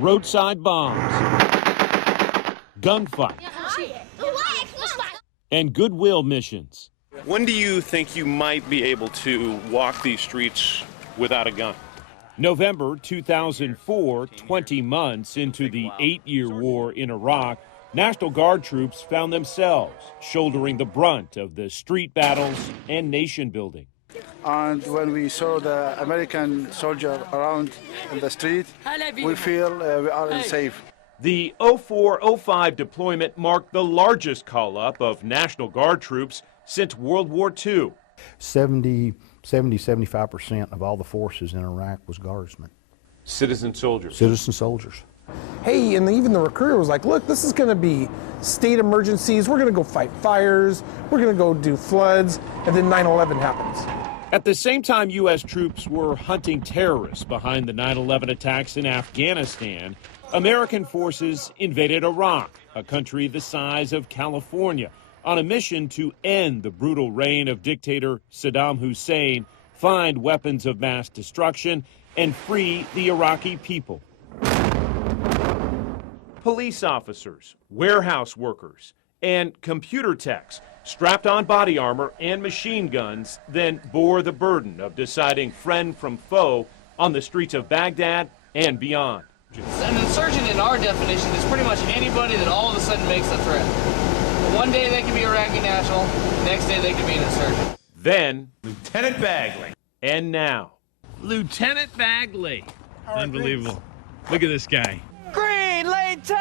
roadside bombs, gunfights, and goodwill missions. When do you think you might be able to walk these streets without a gun? November 2004, 20 months into the 8-year war in Iraq, National Guard troops found themselves shouldering the brunt of the street battles and nation building. And when we saw the American soldier around in the street, we feel we are safe. The 04-05 deployment marked the largest call-up of National Guard troops since World War II. 75% of all the forces in Iraq was guardsmen. Citizen soldiers. Citizen soldiers. Hey, and even the recruiter was like, look, this is going to be state emergencies. We're going to go fight fires. We're going to go do floods. And then 9/11 happens. At the same time U.S. troops were hunting terrorists behind the 9/11 attacks in Afghanistan, American forces invaded Iraq, a country the size of California, on a mission to end the brutal reign of dictator Saddam Hussein, find weapons of mass destruction, and free the Iraqi people. Police officers, warehouse workers, and computer techs strapped on body armor and machine guns then bore the burden of deciding friend from foe on the streets of Baghdad and beyond. An insurgent in our definition is pretty much anybody that all of a sudden makes a threat. One day they could be Iraqi national, next day they could be an insurgent. Then, Lieutenant Bagley. And now, Lieutenant Bagley. Unbelievable. Look at this guy. Green Lane 2!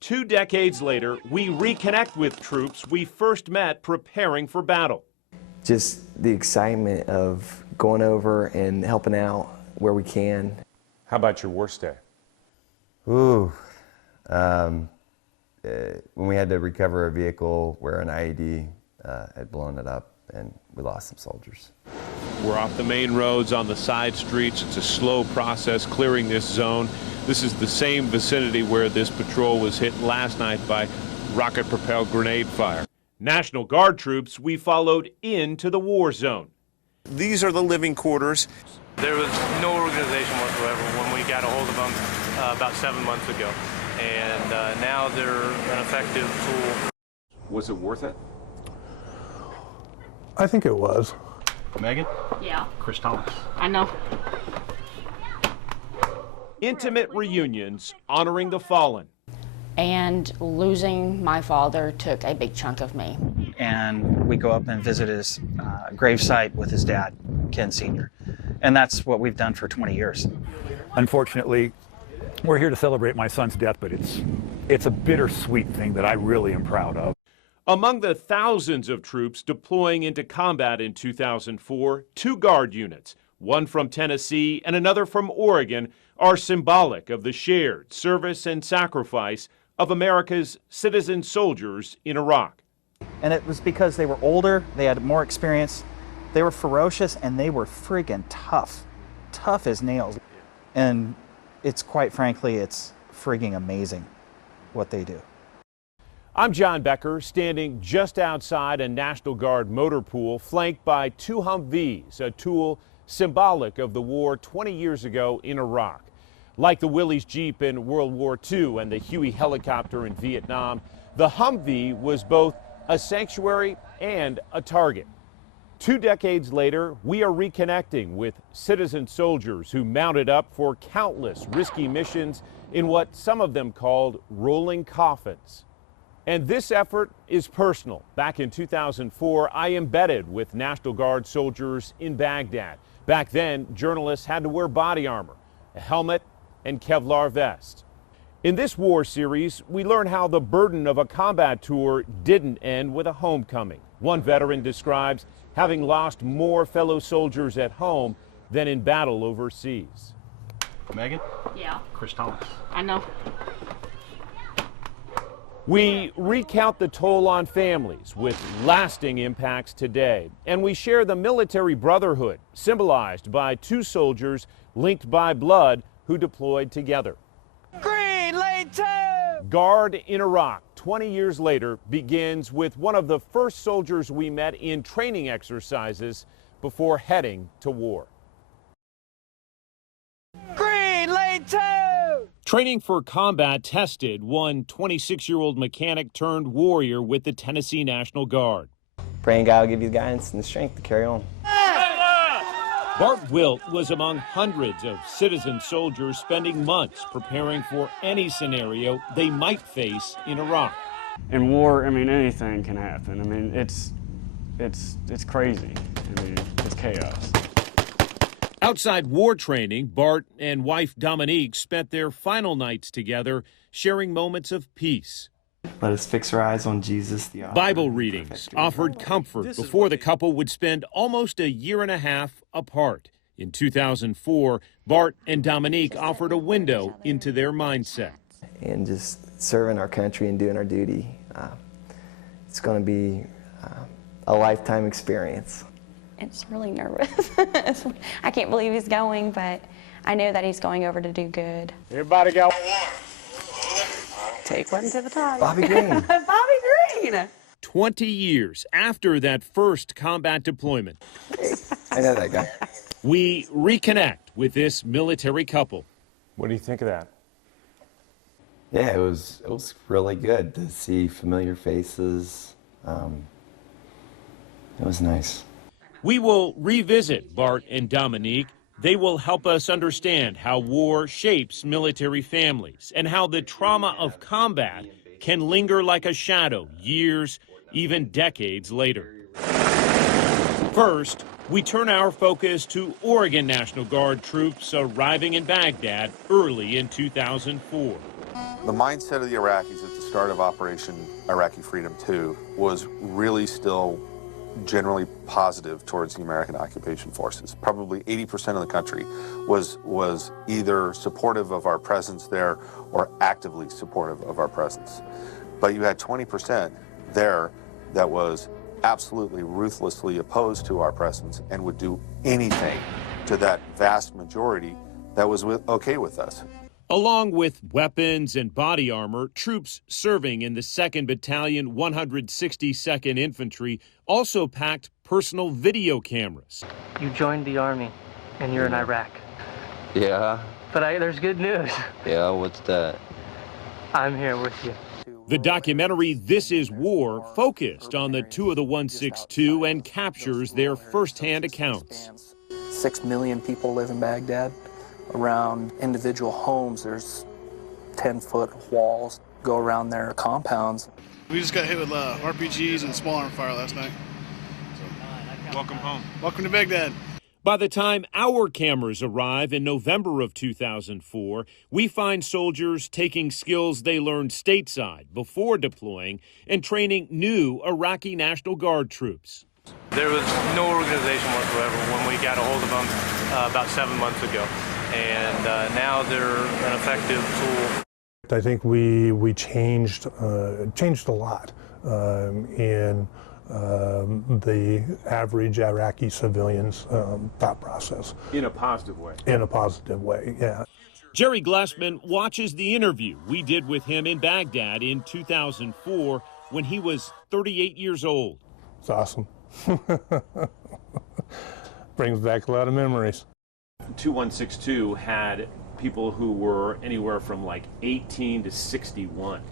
2 decades later, we reconnect with troops we first met preparing for battle. Just the excitement of going over and helping out where we can. How about your worst day? Ooh. When we had to recover a vehicle where an IED had blown it up and we lost some soldiers. We're off the main roads on the side streets. It's a slow process clearing this zone. This is the same vicinity where this patrol was hit last night by rocket-propelled grenade fire. National Guard troops we followed into the war zone. These are the living quarters. There was no organization whatsoever when we got a hold of them about 7 months ago. And now they're an effective tool. Was it worth it? I think it was. Megan? Yeah. Chris Thomas. I know. Intimate reunions honoring the fallen. And losing my father took a big chunk of me. And we go up and visit his gravesite with his dad, Ken Sr. And that's what we've done for 20 years. Unfortunately, we're here to celebrate my son's death, but it's a bittersweet thing that I really am proud of. Among the thousands of troops deploying into combat in 2004, 2 Guard units, one from Tennessee and another from Oregon, are symbolic of the shared service and sacrifice of America's citizen soldiers in Iraq. And it was because they were older, they had more experience, they were ferocious, and they were friggin' tough. Tough as nails. And it's quite frankly, it's frigging amazing what they do. I'm John Becker, standing just outside a National Guard motor pool flanked by 2 Humvees, a tool symbolic of the war 20 years ago in Iraq. Like the Willys Jeep in World War II and the Huey helicopter in Vietnam, the Humvee was both a sanctuary and a target. 2 decades later, we are reconnecting with citizen soldiers who mounted up for countless risky missions in what some of them called rolling coffins. And this effort is personal. Back in 2004, I embedded with National Guard soldiers in Baghdad. Back then, journalists had to wear body armor, a helmet, and Kevlar vest. In this war series, we learn how the burden of a combat tour didn't end with a homecoming. One veteran describes having lost more fellow soldiers at home than in battle overseas. Megan? Yeah. Chris Thomas. I know. We recount the toll on families with lasting impacts today, and we share the military brotherhood symbolized by 2 soldiers linked by blood who deployed together. Green Lane 2! Guard in Iraq 20 years later begins with one of the first soldiers we met in training exercises before heading to war. Green Lane 2! Training for combat tested one 26-year-old mechanic turned warrior with the Tennessee National Guard. Praying God will give you the guidance and the strength to carry on. Bart Wilt was among hundreds of citizen soldiers spending months preparing for any scenario they might face in Iraq. In war, I mean, anything can happen. I mean, it's crazy. I mean, it's chaos. Outside war training, Bart and wife Dominique spent their final nights together, sharing moments of peace. Let us fix our eyes on Jesus, the author. Bible readings offered comfort before the couple would spend almost a year and a half apart. In 2004, Bart and Dominique offered a window into their mindset. And just serving our country and doing our duty. It's going to be a lifetime experience. It's really nervous. I can't believe he's going, but I know that he's going over to do good. Everybody go. Take one to the top. Bobby Green. Bobby Green. 20 years after that first combat deployment, I know that guy. we reconnect with this military couple. What do you think of that? Yeah, it was really good to see familiar faces. It was nice. We will revisit Bart and Dominique. They will help us understand how war shapes military families and how the trauma of combat can linger like a shadow years, even decades later. First, we turn our focus to Oregon National Guard troops arriving in Baghdad early in 2004. The mindset of the Iraqis at the start of Operation Iraqi Freedom 2 was really still generally positive towards the American occupation forces. Probably 80% of the country was either supportive of our presence there or actively supportive of our presence. But you had 20% there that was absolutely ruthlessly opposed to our presence and would do anything to that vast majority that was okay with us. Along with weapons and body armor, troops serving in the 2nd Battalion 162nd Infantry also packed personal video cameras. You joined the Army, and you're in Iraq. Yeah. But there's good news. Yeah, what's that? I'm here with you. The documentary This Is War focused on the two of the 162 and captures their firsthand accounts. 6 million people live in Baghdad. Around individual homes, there's 10-foot walls go around their compounds. We just got hit with RPGs and small arm fire last night. So, welcome home. Welcome to Baghdad. By the time our cameras arrive in November of 2004, we find soldiers taking skills they learned stateside before deploying and training new Iraqi National Guard troops. There was no organization whatsoever when we got a hold of them about 7 months ago. And now they're an effective tool. I think we changed a lot in the average Iraqi civilian's thought process. In a positive way. In a positive way, yeah. Jerry Glassman watches the interview we did with him in Baghdad in 2004 when he was 38 years old. It's awesome. Brings back a lot of memories. 2162 had people who were anywhere from like 18 to 61.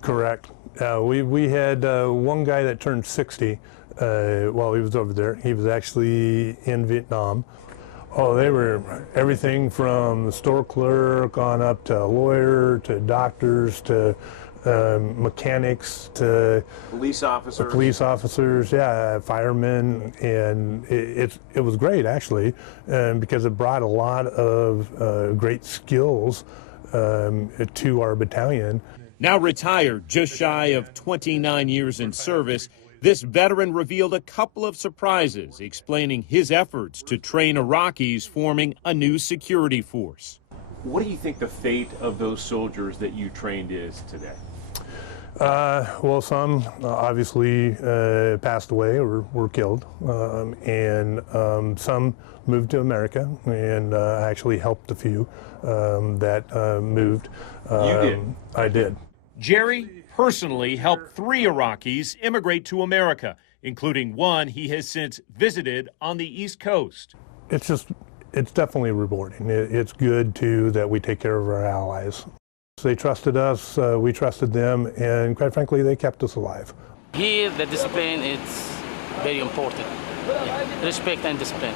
Correct. We had one guy that turned 60 while he was over there. He was actually in Vietnam. Oh, they were everything from the store clerk on up to a lawyer to doctors to mechanics to police officers, yeah, firemen, and it was great actually, because it brought a lot of great skills to our battalion. Now retired, just shy of 29 years in service, this veteran revealed a couple of surprises, explaining his efforts to train Iraqis forming a new security force. What do you think the fate of those soldiers that you trained is today? Well, some obviously passed away or were killed, and some moved to America, and I actually helped a few that moved. You did? I did. Jerry personally helped 3 Iraqis immigrate to America, including one he has since visited on the East Coast. It's It's definitely rewarding. It's good, too, that we take care of our allies. They trusted us, we trusted them, and quite frankly, they kept us alive. Here, the discipline is very important. Respect and discipline.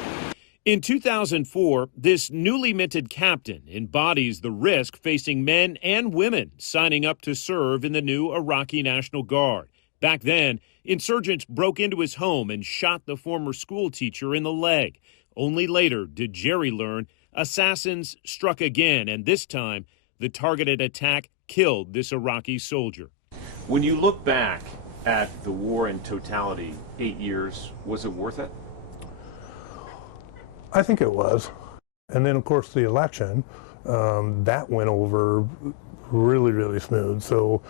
In 2004, this newly minted captain embodies the risk facing men and women signing up to serve in the new Iraqi National Guard. Back then, insurgents broke into his home and shot the former school teacher in the leg. Only later did Jerry learn assassins struck again, and this time the targeted attack killed this Iraqi soldier. When you look back at the war in totality, 8 years, was it worth it? I think it was. And then, of course, the election, that went over really, really smooth. So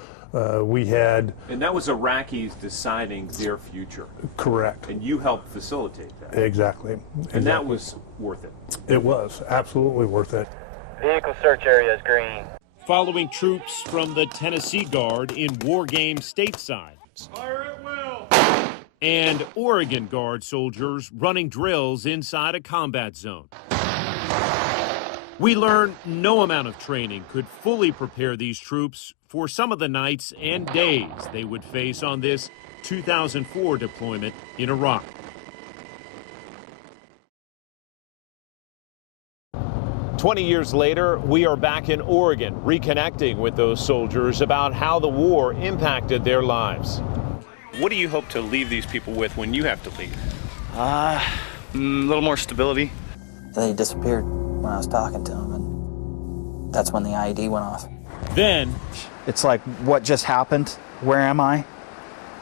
we had... And that was Iraqis deciding their future. Correct. And you helped facilitate that. Exactly. And that was worth it. It was absolutely worth it. Vehicle search area is green. Following troops from the Tennessee Guard in war games stateside. Fire at will. And Oregon Guard soldiers running drills inside a combat zone. We learned no amount of training could fully prepare these troops for some of the nights and days they would face on this 2004 deployment in Iraq. "20 years later, we are back in Oregon, reconnecting with those soldiers about how the war impacted their lives. What do you hope to leave these people with when you have to leave? A little more stability. They disappeared when I was talking to them, and that's when the IED went off. Then, it's like, what just happened? Where am I?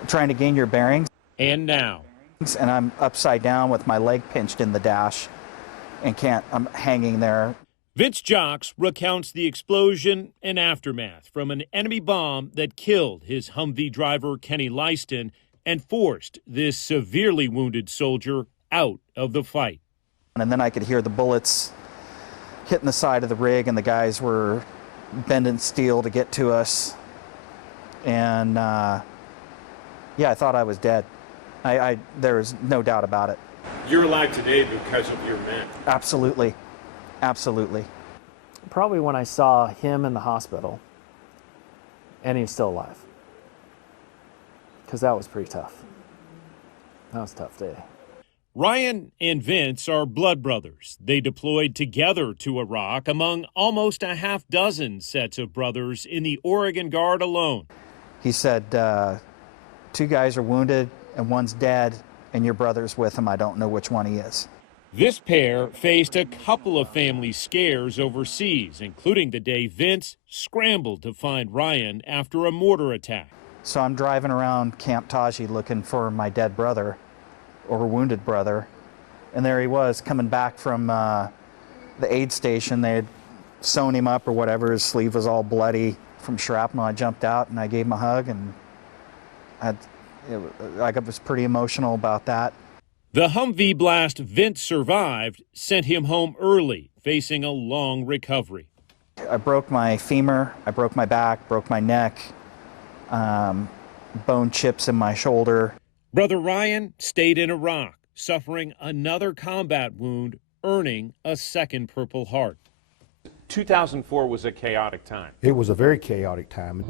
Trying to gain your bearings. And now. And I'm upside down with my leg pinched in the dash and I'm hanging there. Vince Jacques recounts the explosion and aftermath from an enemy bomb that killed his Humvee driver, Kenny Lyston, and forced this severely wounded soldier out of the fight. And then I could hear the bullets hitting the side of the rig, and the guys were bending steel to get to us. And yeah, I thought I was dead. There was no doubt about it. You're alive today because of your men. Absolutely. Absolutely. Probably when I saw him in the hospital and he's still alive. Because that was pretty tough. That was a tough day. Ryan and Vince are blood brothers. They deployed together to Iraq among almost a half dozen sets of brothers in the Oregon Guard alone. He said, 2 guys are wounded and one's dead, and your brother's with him. I don't know which one he is. This pair faced a couple of family scares overseas, including the day Vince scrambled to find Ryan after a mortar attack. So I'm driving around Camp Taji looking for my dead brother or wounded brother, and there he was coming back from the aid station. They had sewn him up or whatever. His sleeve was all bloody from shrapnel. I jumped out and I gave him a hug, and I was pretty emotional about that. The Humvee blast Vince survived sent him home early, facing a long recovery. I broke my femur, I broke my back, broke my neck, bone chips in my shoulder. Brother Ryan stayed in Iraq, suffering another combat wound, earning a second Purple Heart. 2004 was a chaotic time. It was a very chaotic time.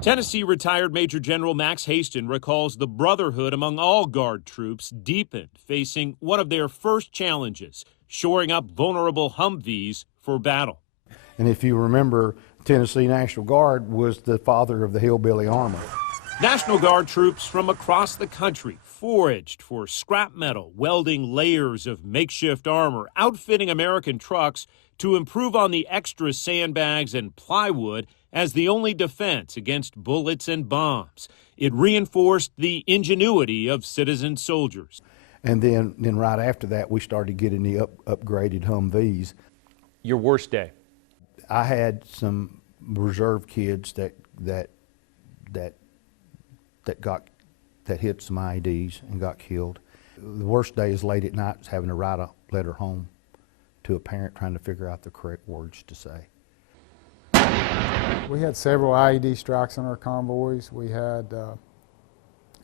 Tennessee retired Major General Max Haston recalls the brotherhood among all Guard troops deepened, facing one of their first challenges, shoring up vulnerable Humvees for battle. And if you remember, Tennessee National Guard was the father of the hillbilly armor. National Guard troops from across the country foraged for scrap metal, welding layers of makeshift armor, outfitting American trucks to improve on the extra sandbags and plywood as the only defense against bullets and bombs. It reinforced the ingenuity of citizen soldiers. And then right after that, we started getting the upgraded Humvees. Your worst day? I had some reserve kids that hit some IEDs and got killed. The worst day is late at night, is having to write a letter home to a parent trying to figure out the correct words to say. We had several IED strikes on our convoys. We had,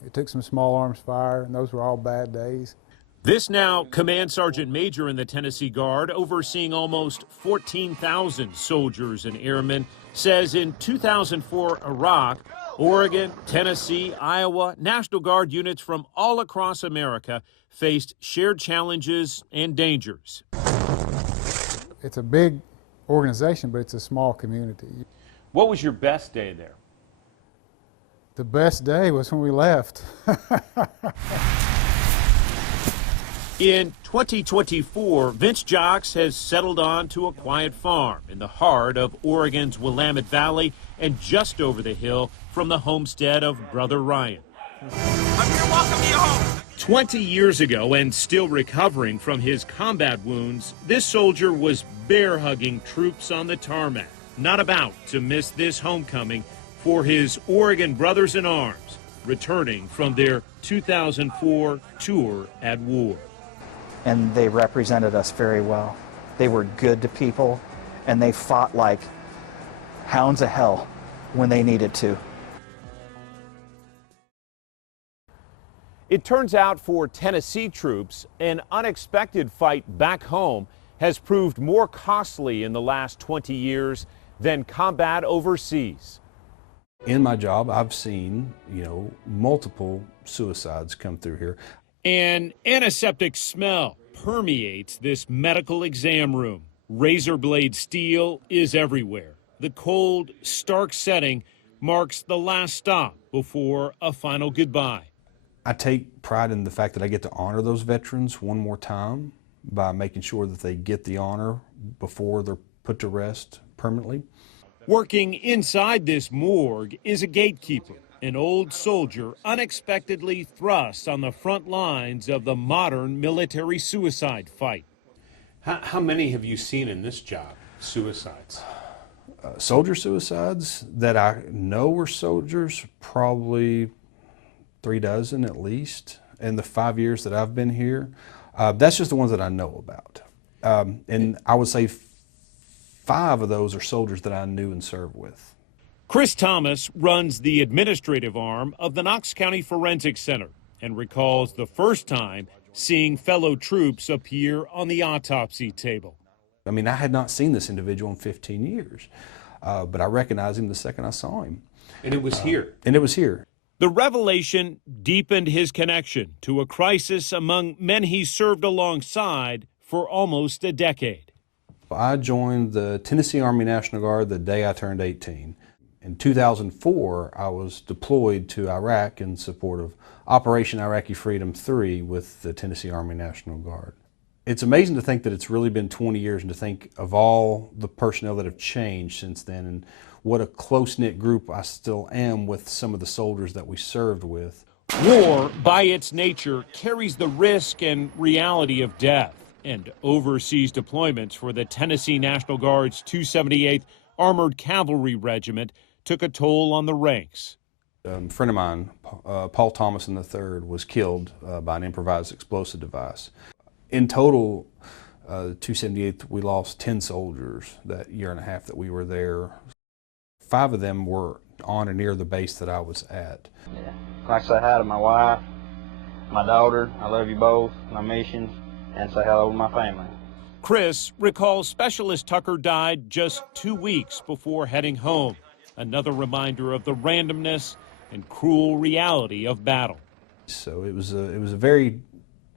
it took some small arms fire, and those were all bad days. This now Command Sergeant Major in the Tennessee Guard, overseeing almost 14,000 soldiers and airmen, says in 2004 Iraq, Oregon, Tennessee, Iowa, National Guard units from all across America faced shared challenges and dangers. It's a big organization, but it's a small community. What was your best day there? The best day was when we left. In 2024, Vince Jacques has settled on to a quiet farm in the heart of Oregon's Willamette Valley and just over the hill from the homestead of Brother Ryan. I'm here to welcome you home. 20 years ago, and still recovering from his combat wounds, this soldier was bear-hugging troops on the tarmac, not about to miss this homecoming for his Oregon brothers in arms, returning from their 2004 tour at war. And they represented us very well. They were good to people, and they fought like hounds of hell when they needed to. It turns out for Tennessee troops, an unexpected fight back home has proved more costly in the last 20 years than combat overseas. In my job, I've seen, multiple suicides come through here. An antiseptic smell permeates this medical exam room. Razor blade steel is everywhere. The cold, stark setting marks the last stop before a final goodbye. I take pride in the fact that I get to honor those veterans one more time by making sure that they get the honor before they're put to rest permanently. Working inside this morgue is a gatekeeper, an old soldier unexpectedly thrust on the front lines of the modern military suicide fight. How many have you seen in this job, suicides? Soldier suicides that I know were soldiers, probably 3 dozen at least in the 5 years that I've been here. That's just the ones that I know about. And I would say 5 of those are soldiers that I knew and served with. Chris Thomas runs the administrative arm of the Knox County Forensic Center and recalls the first time seeing fellow troops appear on the autopsy table. I mean, I had not seen this individual in 15 years, but I recognized him the second I saw him. And it was here. And it was here. The revelation deepened his connection to a crisis among men he served alongside for almost a decade. I joined the Tennessee Army National Guard the day I turned 18. In 2004, I was deployed to Iraq in support of Operation Iraqi Freedom 3 with the Tennessee Army National Guard. It's amazing to think that it's really been 20 years and to think of all the personnel that have changed since then and what a close-knit group I still am with some of the soldiers that we served with. War, by its nature, carries the risk and reality of death, and overseas deployments for the Tennessee National Guard's 278th Armored Cavalry Regiment took a toll on the ranks. A friend of mine, Paul Thomas III, was killed by an improvised explosive device. In total, 278th, we lost 10 soldiers that year and a half that we were there. 5 of them were on or near the base that I was at. Yeah. Like to say hi to my wife, my daughter, I love you both, my missions, and say hello to my family. Chris recalls Specialist Tucker died just 2 weeks before heading home. Another reminder of the randomness and cruel reality of battle. So it was a very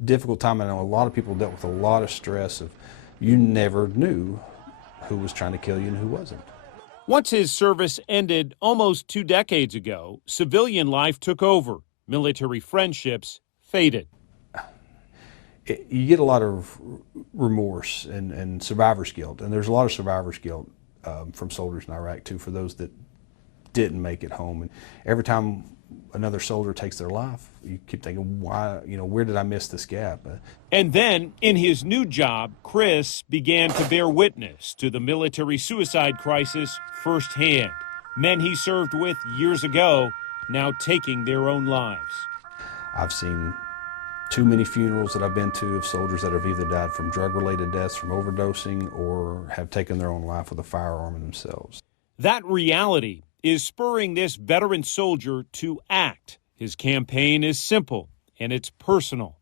difficult time. I know a lot of people dealt with a lot of stress of you never knew who was trying to kill you and who wasn't. Once his service ended almost 2 decades ago, civilian life took over. Military friendships faded. You get a lot of remorse and survivor's guilt, and there's a lot of survivor's guilt from soldiers in Iraq too, for those that didn't make it home. And every time another soldier takes their life, you keep thinking, why, where did I miss this gap? And then, in his new job, Chris began to bear witness to the military suicide crisis firsthand. Men he served with years ago now taking their own lives. I've seen too many funerals that I've been to of soldiers that have either died from drug-related deaths from overdosing or have taken their own life with a firearm in themselves. That reality is spurring this veteran soldier to act. His campaign is simple and it's personal.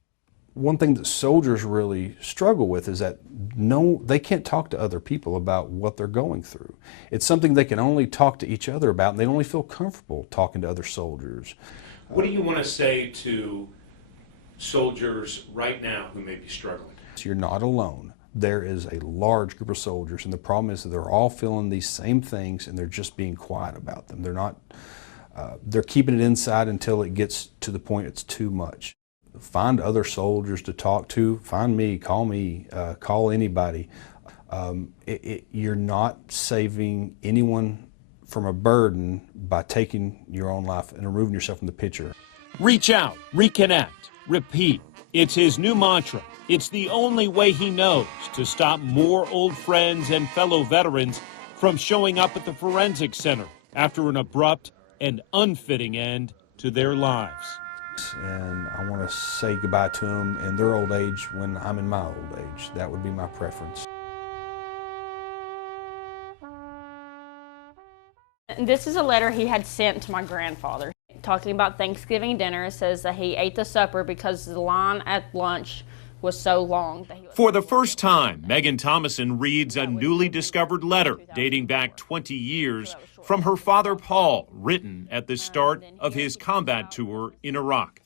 One thing that soldiers really struggle with is that they can't talk to other people about what they're going through. It's something they can only talk to each other about, and they only feel comfortable talking to other soldiers. What do you want to say to soldiers right now who may be struggling? You're not alone. There is a large group of soldiers, and the problem is that they're all feeling these same things, and they're just being quiet about them. They're not. They're keeping it inside until it gets to the point it's too much. Find other soldiers to talk to. Find me, call anybody. You're not saving anyone from a burden by taking your own life and removing yourself from the picture. Reach out, reconnect, repeat. It's his new mantra. It's the only way he knows to stop more old friends and fellow veterans from showing up at the forensic center after an abrupt and unfitting end to their lives. And I want to say goodbye to them in their old age when I'm in my old age. That would be my preference. This is a letter he had sent to my grandfather. Talking about Thanksgiving dinner, it says that he ate the supper because the line at lunch was so long. For the first time, Megan Thomason reads a newly discovered letter dating back 20 years from her father, Paul, written at the start of his combat tour in Iraq.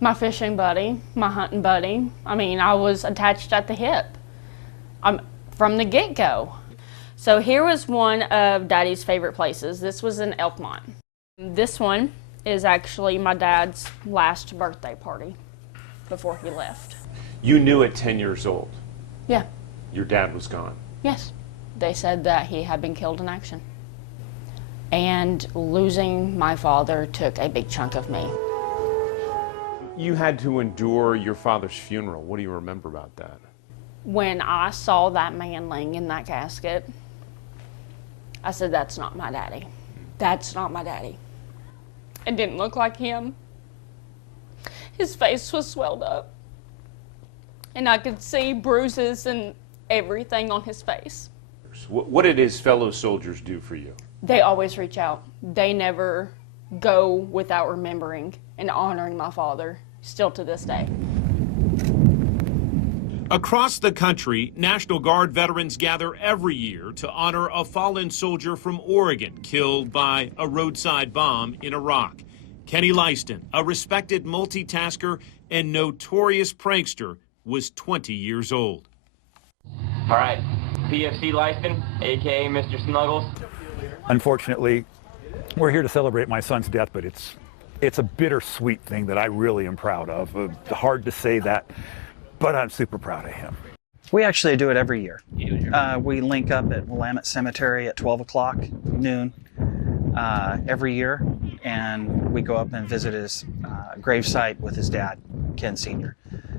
My fishing buddy, my hunting buddy. I mean, I was attached at the hip from the get-go. So here was one of Daddy's favorite places. This was in Elkmont. This one is actually my dad's last birthday party before he left. You knew at 10 years old? Yeah. Your dad was gone? Yes. They said that he had been killed in action. And losing my father took a big chunk of me. You had to endure your father's funeral. What do you remember about that? When I saw that man laying in that casket, I said, that's not my daddy. That's not my daddy. It didn't look like him. His face was swelled up. And I could see bruises and everything on his face. What did his fellow soldiers do for you? They always reach out. They never go without remembering and honoring my father, still to this day. Across the country, National Guard veterans gather every year to honor a fallen soldier from Oregon killed by a roadside bomb in Iraq. Kenny Lyston, a respected multitasker and notorious prankster, was 20 years old. All right, PFC Lyston, a.k.a. Mr. Snuggles. Unfortunately, we're here to celebrate my son's death, but it's a bittersweet thing that I really am proud of. Hard to say that, but I'm super proud of him. We actually do it every year. We link up at Willamette Cemetery at 12 o'clock, noon, every year, and we go up and visit his gravesite with his dad, Ken Sr.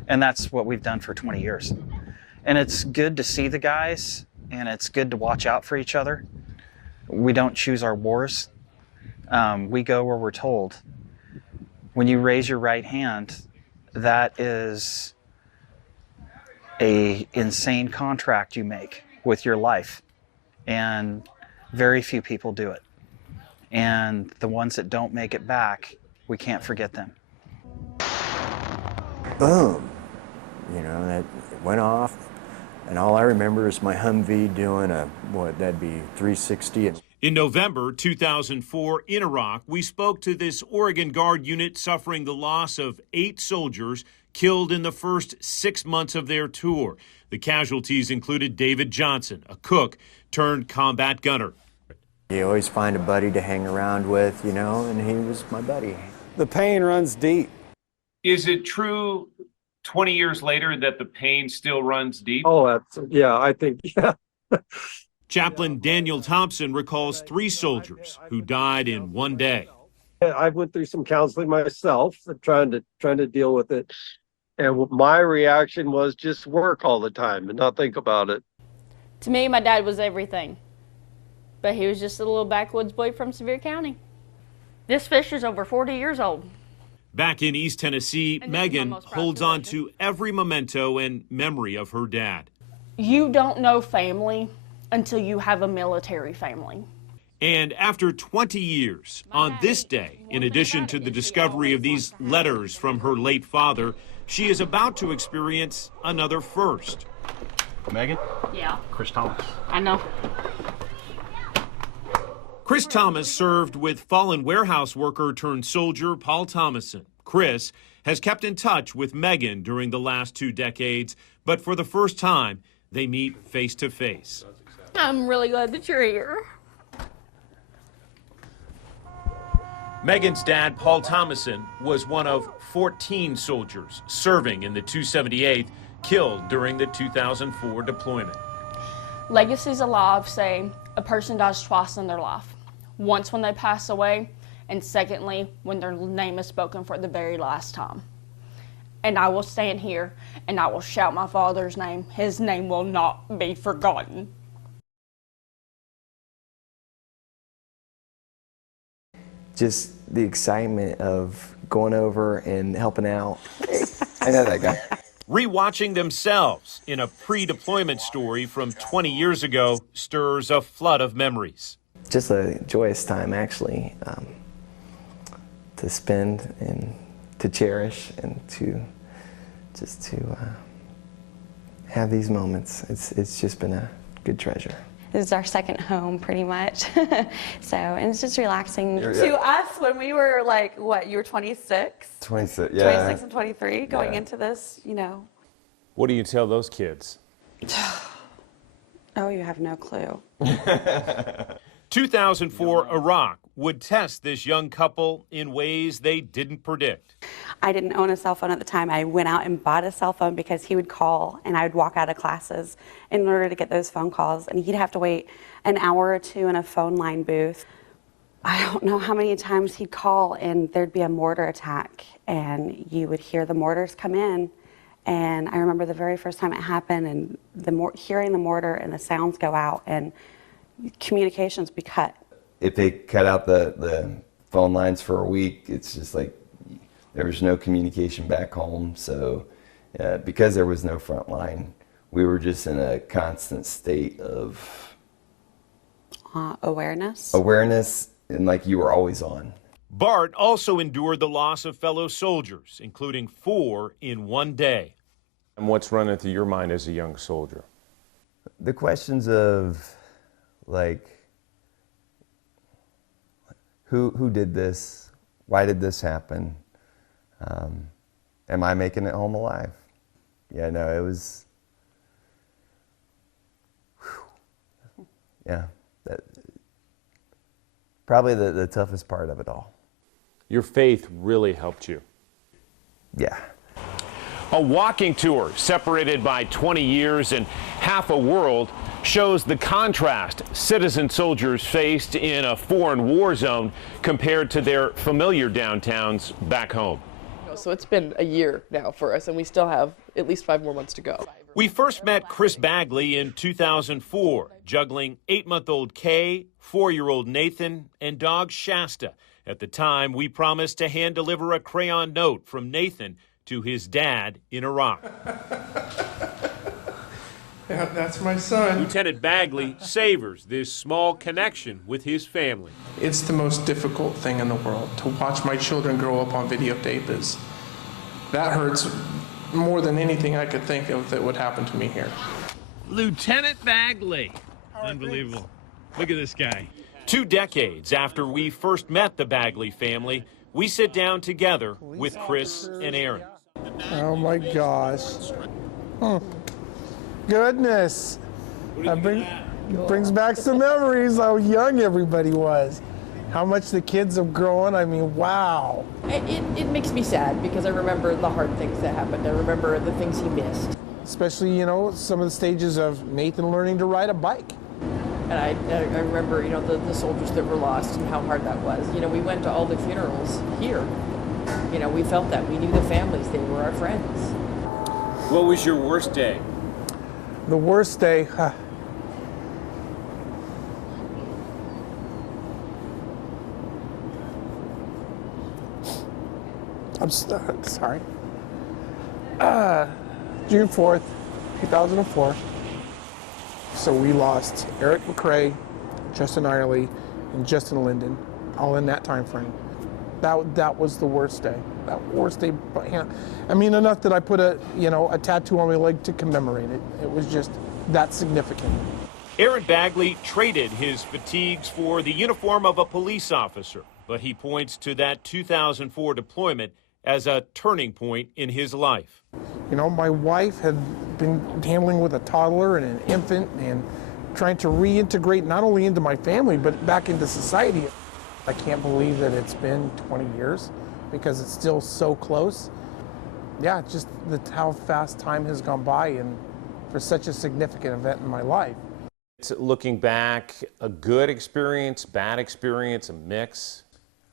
And that's what we've done for 20 years. And it's good to see the guys, and it's good to watch out for each other. We don't choose our wars. We go where we're told. When you raise your right hand, that is an insane contract you make with your life. And very few people do it. And the ones that don't make it back, we can't forget them. Boom. You know, that went off. And all I remember is my Humvee doing that'd be 360. In November 2004 in Iraq, we spoke to this Oregon Guard unit suffering the loss of 8 soldiers killed in the first 6 months of their tour. The casualties included David Johnson, a cook turned combat gunner. You always find a buddy to hang around with, you know, and he was my buddy. The pain runs deep. Is it true 20 years later that the pain still runs deep? Oh, yeah, I think, yeah. Chaplain Daniel Thompson recalls 3 soldiers who died in one day. I went through some counseling myself, trying to deal with it. And my reaction was just work all the time and not think about it. To me, my dad was everything. But he was just a little backwoods boy from Sevier County. This fish is over 40 years old. Back in East Tennessee, Megan holds on to every memento and memory of her dad. You don't know family until you have a military family. And after 20 years, on this day, in addition to the discovery of these letters from her late father, she is about to experience another first. Megan? Yeah. Chris Thomas. I know. Chris Thomas served with fallen warehouse worker turned soldier Paul Thomason. Chris has kept in touch with Megan during the last 2 decades, but for the first time, they meet face to face. I'm really glad that you're here. Megan's dad, Paul Thomason, was one of 14 soldiers serving in the 278th, killed during the 2004 deployment. Legacies alive say a person dies twice in their life. Once when they pass away, and secondly, when their name is spoken for the very last time. And I will stand here and I will shout my father's name. His name will not be forgotten. Just the excitement of going over and helping out. I know that guy. Rewatching themselves in a pre-deployment story from 20 years ago stirs a flood of memories. Just a joyous time, actually, to spend and to cherish and to have these moments. It's just been a good treasure. This is our second home, pretty much. And it's just relaxing. To us, when we were like, what, you were 26? 26, yeah. 26 and 23, going into this, you know. What do you tell those kids? Oh, you have no clue. 2004 Iraq would test this young couple in ways they didn't predict. I didn't own a cell phone at the time. I went out and bought a cell phone because he would call and I would walk out of classes in order to get those phone calls, and he'd have to wait an hour or two in a phone line booth. I don't know how many times he'd call and there'd be a mortar attack and you would hear the mortars come in. And I remember the very first time it happened and hearing the mortar and the sounds go out and communications be cut. If they cut out the phone lines for a week, it's just like there was no communication back home. So because there was no front line, we were just in a constant state of awareness. Awareness, and like you were always on. Bart also endured the loss of fellow soldiers, including 4 in one day. And what's running through your mind as a young soldier? The questions of, like, who did this? Why did this happen? Am I making it home alive? Yeah, no, it was, yeah, probably the toughest part of it all. Your faith really helped you. Yeah. A walking tour separated by 20 years and half a world shows the contrast citizen soldiers faced in a foreign war zone compared to their familiar downtowns back home. So it's been a year now for us, and we still have at least 5 more months to go. We first met Chris Bagley in 2004, juggling 8-month-old Kay, 4-year-old Nathan, and dog Shasta. At the time, we promised to hand-deliver a crayon note from Nathan to his dad in Iraq. Yeah, that's my son. Lieutenant Bagley savors this small connection with his family. It's the most difficult thing in the world to watch my children grow up on videotape. That hurts more than anything I could think of that would happen to me here. Lieutenant Bagley. Unbelievable. Look at this guy. 2 decades after we first met the Bagley family, we sit down together with Chris and Aaron. Oh my gosh. Goodness. That brings back some memories how young everybody was. How much the kids have grown. I mean, wow. It makes me sad because I remember the hard things that happened. I remember the things he missed. Especially, you know, some of the stages of Nathan learning to ride a bike. And I remember, you know, the soldiers that were lost and how hard that was. You know, we went to all the funerals here. You know, we felt that. We knew the families. They were our friends. What was your worst day? The worst day, I'm sorry. June 4th, 2004. So we lost Eric McCrae, Justin Irely, and Justin Linden, all in that time frame. That was the worst day. That worst day. I mean, enough that I put a tattoo on my leg to commemorate it. It was just that significant. Aaron Bagley traded his fatigues for the uniform of a police officer, but he points to that 2004 deployment as a turning point in his life. You know, my wife had been dealing with a toddler and an infant and trying to reintegrate not only into my family, but back into society. I can't believe that it's been 20 years because it's still so close. Yeah, just how fast time has gone by and for such a significant event in my life. Looking back, a good experience, bad experience, a mix?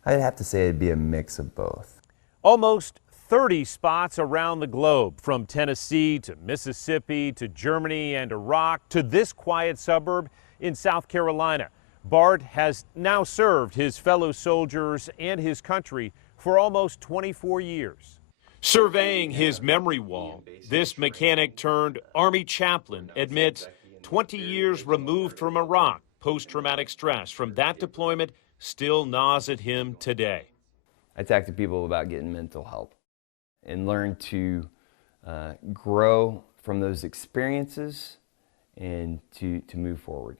I'd have to say it'd be a mix of both. Almost 30 spots around the globe, from Tennessee to Mississippi to Germany and Iraq to this quiet suburb in South Carolina. Bart has now served his fellow soldiers and his country for almost 24 years. Surveying his memory wall, this mechanic turned Army chaplain admits 20 years removed from Iraq, post-traumatic stress from that deployment still gnaws at him today. I talk to people about getting mental help and learn to grow from those experiences and to move forward.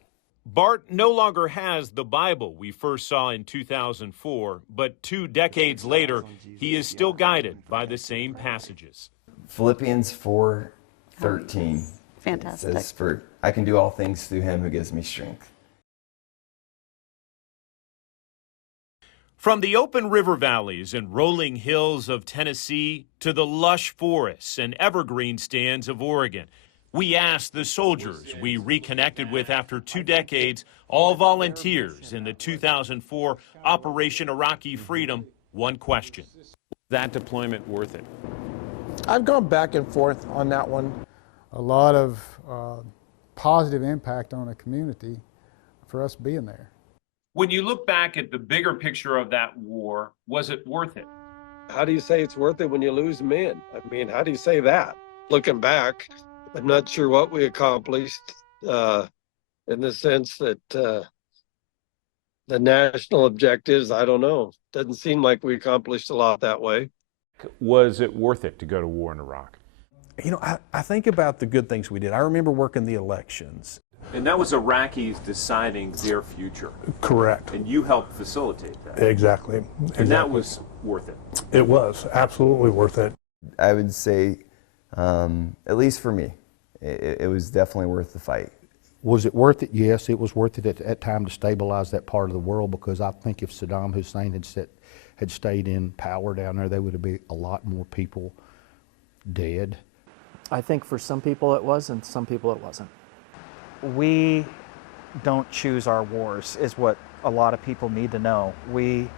Bart no longer has the Bible we first saw in 2004, but 2 decades later, he is still guided by the same passages. Philippians 4:13. Fantastic. Says, "For I can do all things through him who gives me strength." From the open river valleys and rolling hills of Tennessee to the lush forests and evergreen stands of Oregon, we asked the soldiers we reconnected with after 2 decades, all volunteers in the 2004 Operation Iraqi Freedom, one question. Was that deployment worth it? I've gone back and forth on that one. A lot of positive impact on the community for us being there. When you look back at the bigger picture of that war, was it worth it? How do you say it's worth it when you lose men? I mean, how do you say that? Looking back, I'm not sure what we accomplished in the sense that the national objectives, I don't know. Doesn't seem like we accomplished a lot that way. Was it worth it to go to war in Iraq? You know, I think about the good things we did. I remember working the elections. And that was Iraqis deciding their future. Correct. And you helped facilitate that. Exactly. And that was worth it. It was absolutely worth it. I would say, at least for me, it was definitely worth the fight. Was it worth it? Yes, it was worth it at that time to stabilize that part of the world, because I think if Saddam Hussein had stayed in power down there, there would have been a lot more people dead. I think for some people it was, and some people it wasn't. We don't choose our wars, is what a lot of people need to know. We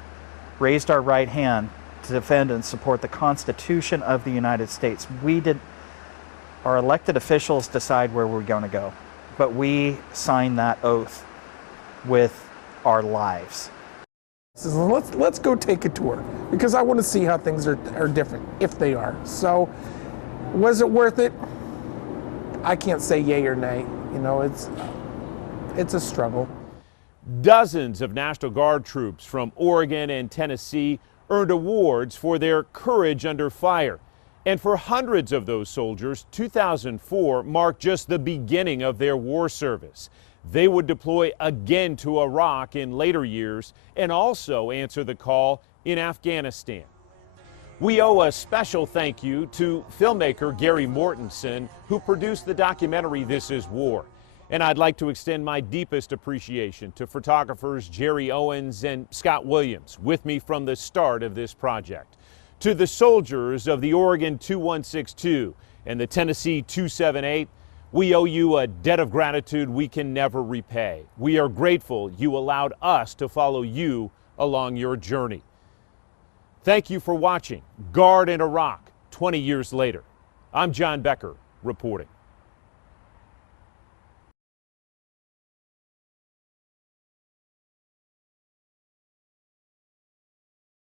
raised our right hand to defend and support the Constitution of the United States. Our elected officials decide where we're going to go, but we sign that oath with our lives. So let's go take a tour, because I want to see how things are different, if they are. So, was it worth it? I can't say yay or nay. You know, it's a struggle. Dozens of National Guard troops from Oregon and Tennessee earned awards for their courage under fire. And for hundreds of those soldiers, 2004 marked just the beginning of their war service. They would deploy again to Iraq in later years and also answer the call in Afghanistan. We owe a special thank you to filmmaker Gary Mortensen, who produced the documentary This Is War. And I'd like to extend my deepest appreciation to photographers Jerry Owens and Scott Williams, with me from the start of this project. To the soldiers of the Oregon 2162 and the Tennessee 278, we owe you a debt of gratitude we can never repay. We are grateful you allowed us to follow you along your journey. Thank you for watching Guard in Iraq 20 years later. I'm John Becker reporting.